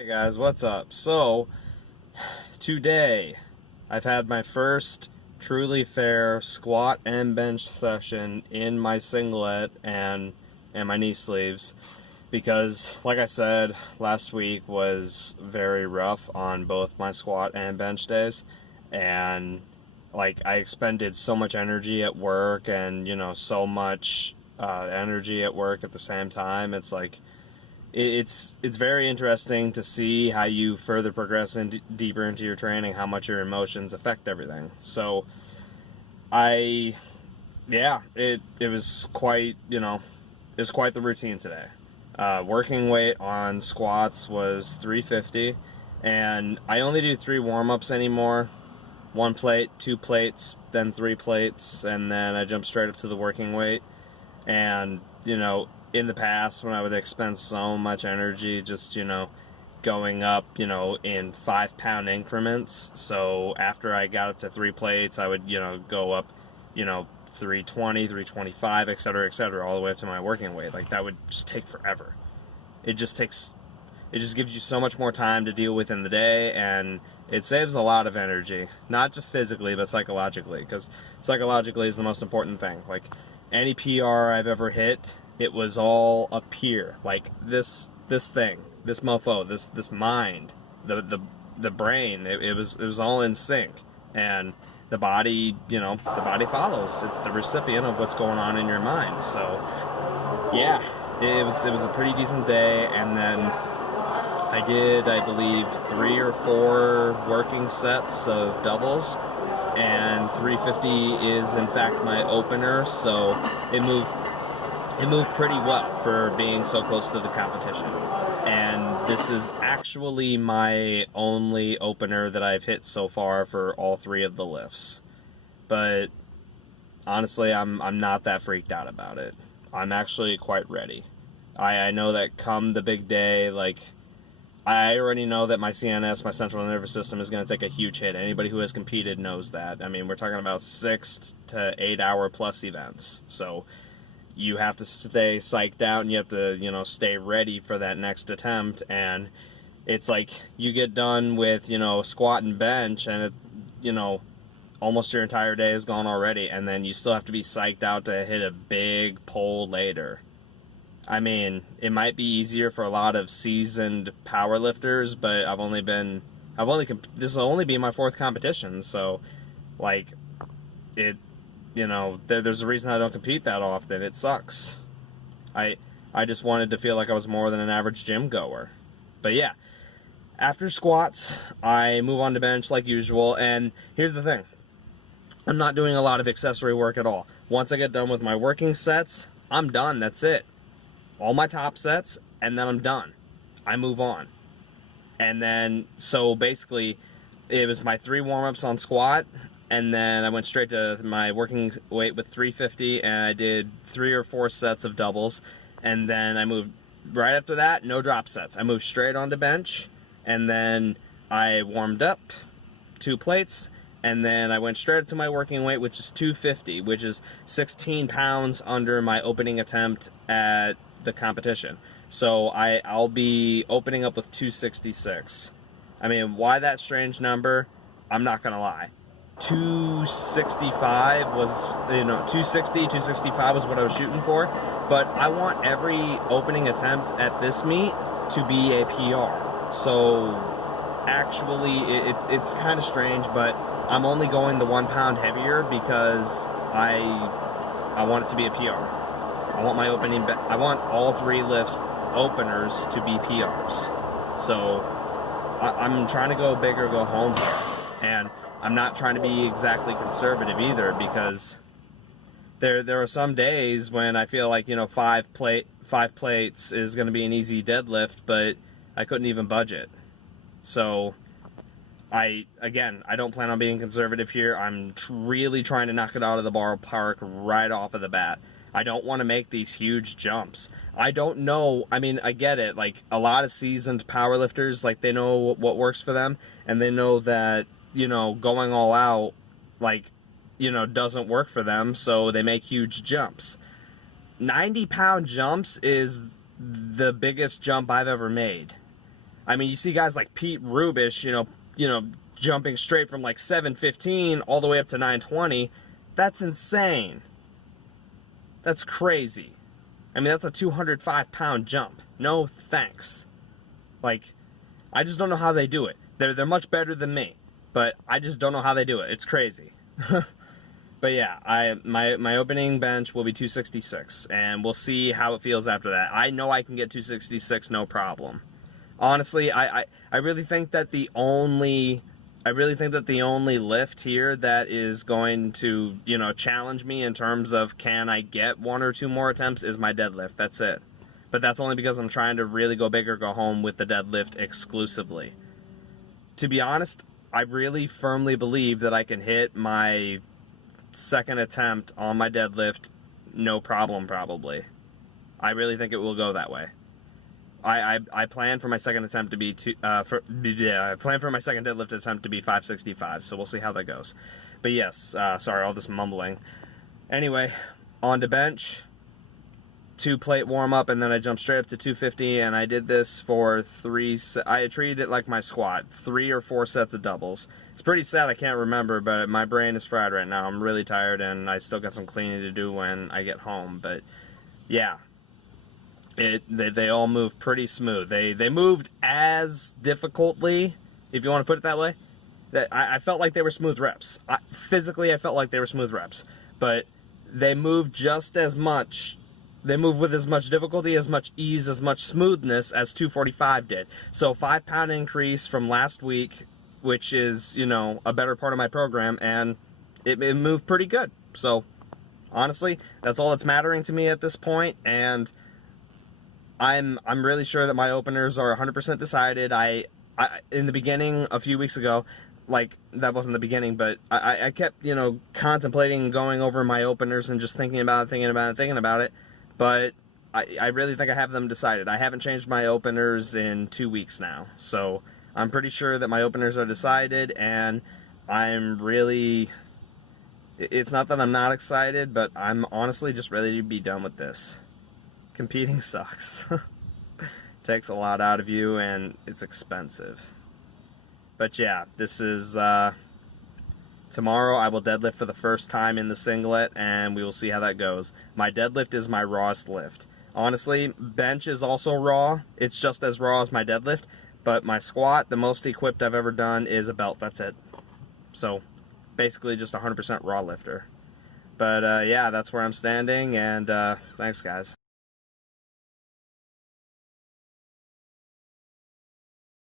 Hey guys, what's up? So, today I've had my first truly fair squat and bench session in my singlet and my knee sleeves because, like I said, last week was very rough on both my squat and bench days, and like I expended so much energy at work and so much energy at work at the same time. It's like it's very interesting to see how you further progress deeper into your training, how much your emotions affect everything. So it was quite, it was quite the routine today. Working weight on squats was 350, and I only do 3 warm-ups anymore. 1 plate, 2 plates, then 3 plates, and then I jump straight up to the working weight. And in the past, when I would expend so much energy just going up in 5-pound increments, so after I got up to 3 plates, I would go up 320, 325, etc., all the way up to my working weight. Like, that would just take forever. It just gives you so much more time to deal with in the day, and it saves a lot of energy, not just physically but psychologically, because psychologically is the most important thing. Like, any PR I've ever hit, it was all up here, like this thing, this mofo, this mind, the brain. It was all in sync, and the body, the body follows. It's the recipient of what's going on in your mind. So yeah, it was a pretty decent day, and then I did, I believe, 3 or 4 working sets of doubles, and 350 is in fact my opener, so it moved pretty well for being so close to the competition. And this is actually my only opener that I've hit so far for all 3 of the lifts. But honestly, I'm not that freaked out about it. I'm actually quite ready. I know that come the big day, like, I already know that my CNS, my central nervous system, is going to take a huge hit. Anybody who has competed knows that. I mean, we're talking about 6 to 8 hour plus events. So you have to stay psyched out, and you have to, stay ready for that next attempt. And it's like you get done with, squat and bench, and almost your entire day is gone already. And then you still have to be psyched out to hit a big pull later. I mean, it might be easier for a lot of seasoned powerlifters, but this will only be my 4th competition, so, like, there's a reason I don't compete that often. It sucks. I just wanted to feel like I was more than an average gym goer. But yeah, after squats, I move on to bench like usual, and here's the thing. I'm not doing a lot of accessory work at all. Once I get done with my working sets, I'm done. That's it. All my top sets, and then I'm done. I move on. And then, so basically, it was my 3 warm-ups on squat, and then I went straight to my working weight with 350, and I did 3 or 4 sets of doubles, and then I moved, right after that, no drop sets. I moved straight onto bench, and then I warmed up, 2 plates, and then I went straight to my working weight, which is 250, which is 16 pounds under my opening attempt at the competition. So I'll be opening up with 266. I mean, why that strange number? I'm not gonna lie. 265 was, 260, 265 was what I was shooting for, but I want every opening attempt at this meet to be a PR. So actually, it's kind of strange, but I'm only going the 1 pound heavier because I want it to be a PR. I want all 3 lifts openers to be PRs. So I'm trying to go big or go home here. And I'm not trying to be exactly conservative either, because there are some days when I feel like, 5 plates is going to be an easy deadlift, but I couldn't even budget. So I don't plan on being conservative here. I'm really trying to knock it out of the ballpark right off of the bat. I don't want to make these huge jumps. I don't know. I mean, I get it. Like, a lot of seasoned powerlifters, like, they know what works for them, and they know that, going all out, like, doesn't work for them, so they make huge jumps. 90-pound jumps is the biggest jump I've ever made. I mean, you see guys like Pete Rubish, jumping straight from like 715 all the way up to 920. That's insane. That's crazy. I mean, that's a 205-pound jump. No thanks. Like, I just don't know how they do it. They're much better than me, but I just don't know how they do it. It's crazy. But yeah, my opening bench will be 266, and we'll see how it feels after that. I know I can get 266 no problem. Honestly, I really think that the only lift here that is going to, challenge me in terms of can I get 1 or 2 more attempts is my deadlift. That's it. But that's only because I'm trying to really go big or go home with the deadlift exclusively. To be honest, I really firmly believe that I can hit my second attempt on my deadlift no problem, probably. I really think it will go that way. I plan for my second attempt to be I plan for my second deadlift attempt to be 565, so we'll see how that goes. But yes, sorry, all this mumbling. Anyway, on to bench, 2-plate warm up, and then I jumped straight up to 250, and I did this for I treated it like my squat, 3 or 4 sets of doubles. It's pretty sad I can't remember, but my brain is fried right now. I'm really tired, and I still got some cleaning to do when I get home, but yeah. They all moved pretty smooth. They moved as difficultly, if you want to put it that way. That I felt like they were smooth reps. Physically, I felt like they were smooth reps. But they moved just as much. They moved with as much difficulty, as much ease, as much smoothness as 245 did. So 5-pound increase from last week, which is, a better part of my program, and it moved pretty good. So honestly, that's all that's mattering to me at this point, and I'm really sure that my openers are 100% decided. I in the beginning, a few weeks ago, like, that wasn't the beginning, but I kept, contemplating going over my openers and just thinking about it, but I really think I have them decided. I haven't changed my openers in 2 weeks now, so I'm pretty sure that my openers are decided, and I'm really, it's not that I'm not excited, but I'm honestly just ready to be done with this. Competing sucks. Takes a lot out of you, and it's expensive. But yeah, this is tomorrow I will deadlift for the first time in the singlet, and we will see how that goes. My deadlift is my rawest lift. Honestly, bench is also raw. It's just as raw as my deadlift, but my squat, the most equipped I've ever done, is a belt. That's it. So basically just 100% raw lifter. But yeah, that's where I'm standing, and thanks guys.